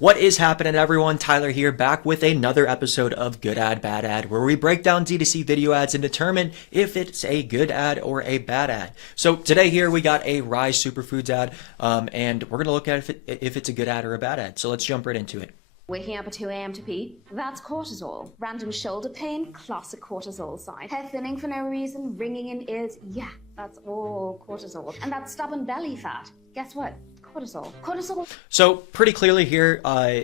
What is happening, everyone? Tyler here, back with another episode of Good Ad, Bad Ad, where we break down D2C video ads and determine if it's a good ad or a bad ad. So today here we got a Ryze Superfoods ad, and we're going to look at if it's a good ad or a bad ad. So let's jump right into it. Waking up at 2 a.m. to pee? That's cortisol. Random shoulder pain? Classic cortisol sign. Hair thinning for no reason? Ringing in ears? Yeah, that's all cortisol. And that stubborn belly fat? Guess what? Cortisol. Cortisol. So pretty clearly here,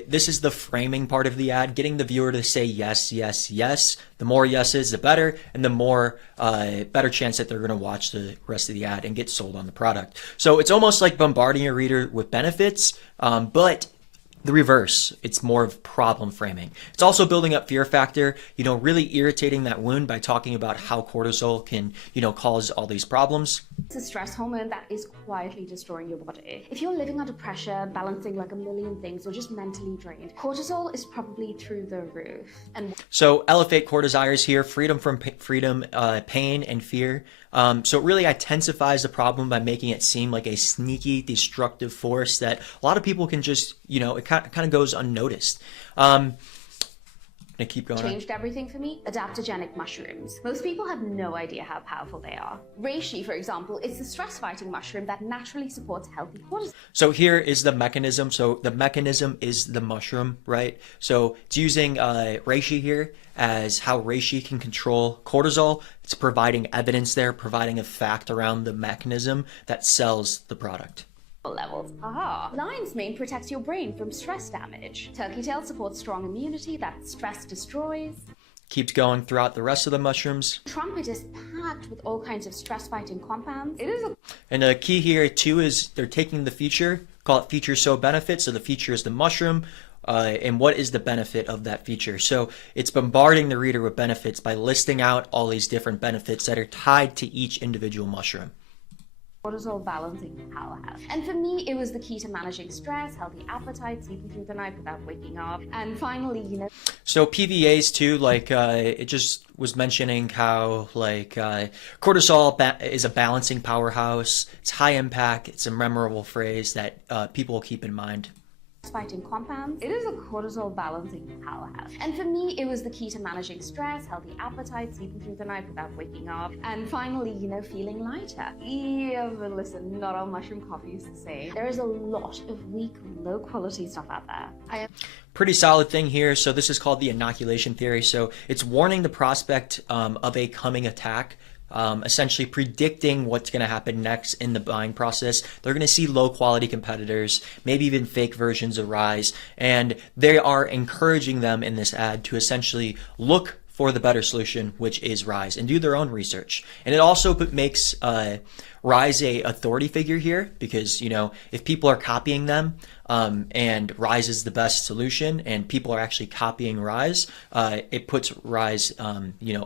this is the framing part of the ad, getting the viewer to say yes, yes, yes. The more yeses, the better, and the more better chance that they're going to watch the rest of the ad and get sold on the product. So it's almost like bombarding a reader with benefits, but the reverse. It's more of problem framing. It's also building up fear factor, really irritating that wound by talking about how cortisol can, cause all these problems. It's a stress hormone that is quietly destroying your body. If you're living under pressure, balancing like a million things, or just mentally drained, cortisol is probably through the roof. And so elevate cortisol here, freedom from pain and fear. So it really intensifies the problem by making it seem like a sneaky, destructive force that a lot of people can just, it kind of goes unnoticed. Keep going. Changed everything for me. Adaptogenic mushrooms. Most people have no idea how powerful they are. Reishi, for example, is the stress-fighting mushroom that naturally supports healthy cortisol. So here is the mechanism. So the mechanism is the mushroom, right? So it's using Reishi here as how Reishi can control cortisol. It's providing evidence there, providing a fact around the mechanism that sells the product. Levels. Aha. Lion's mane protects your brain from stress damage. Turkey tail supports strong immunity that stress destroys. Keeps going throughout the rest of the mushrooms. Trumpet is packed with all kinds of stress-fighting compounds. It is a... And the key here too is they're taking the feature, call it feature so benefit. So the feature is the mushroom. And what is the benefit of that feature? So it's bombarding the reader with benefits by listing out all these different benefits that are tied to each individual mushroom. Cortisol balancing powerhouse. And for me, it was the key to managing stress, healthy appetite, sleeping through the night without waking up. And finally, So PVAs too, it just was mentioning how cortisol is a balancing powerhouse. It's high impact. It's a memorable phrase that people will keep in mind. Fighting compounds. It is a cortisol balancing powerhouse. And for me, it was the key to managing stress, healthy appetite, sleeping through the night without waking up. And finally, feeling lighter. Yeah, but listen, not all mushroom coffee is the same. There is a lot of weak, low quality stuff out there. Pretty solid thing here. So this is called the inoculation theory. So it's warning the prospect of a coming attack. Essentially predicting what's going to happen next in the buying process. They're going to see low quality competitors, maybe even fake versions of Ryze, and they are encouraging them in this ad to essentially look for the better solution, which is Ryze, and do their own research. And it also makes Ryze a authority figure here because, if people are copying them, and Ryze is the best solution and people are actually copying Ryze, it puts Ryze,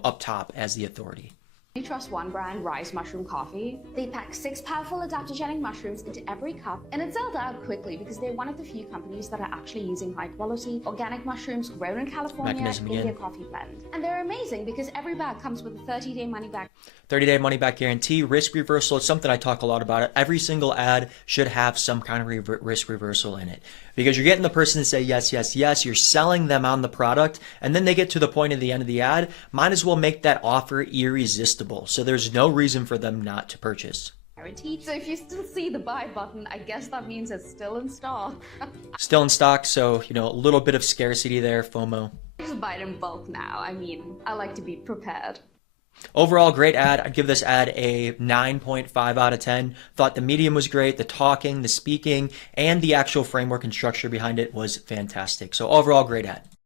up top as the authority. You trust one brand, Ryze Mushroom Coffee? They pack 6 powerful adaptogenic mushrooms into every cup, and it sells out quickly because they're one of the few companies that are actually using high-quality organic mushrooms grown in California in their coffee blend. And they're amazing because every bag comes with a 30-day money-back. 30-day money-back guarantee. Risk reversal is something I talk a lot about. Every single ad should have some kind of risk reversal in it because you're getting the person to say yes, yes, yes. You're selling them on the product, and then they get to the point at the end of the ad. Might as well make that offer irresistible. So there's no reason for them not to purchase. So if you still see the buy button, I guess that means it's still in stock. Still in stock, so a little bit of scarcity there, FOMO. Just buy it in bulk now. I like to be prepared. Overall, great ad. I'd give this ad a 9.5 out of 10. Thought the medium was great. The talking, the speaking, and the actual framework and structure behind it was fantastic. So overall, great ad.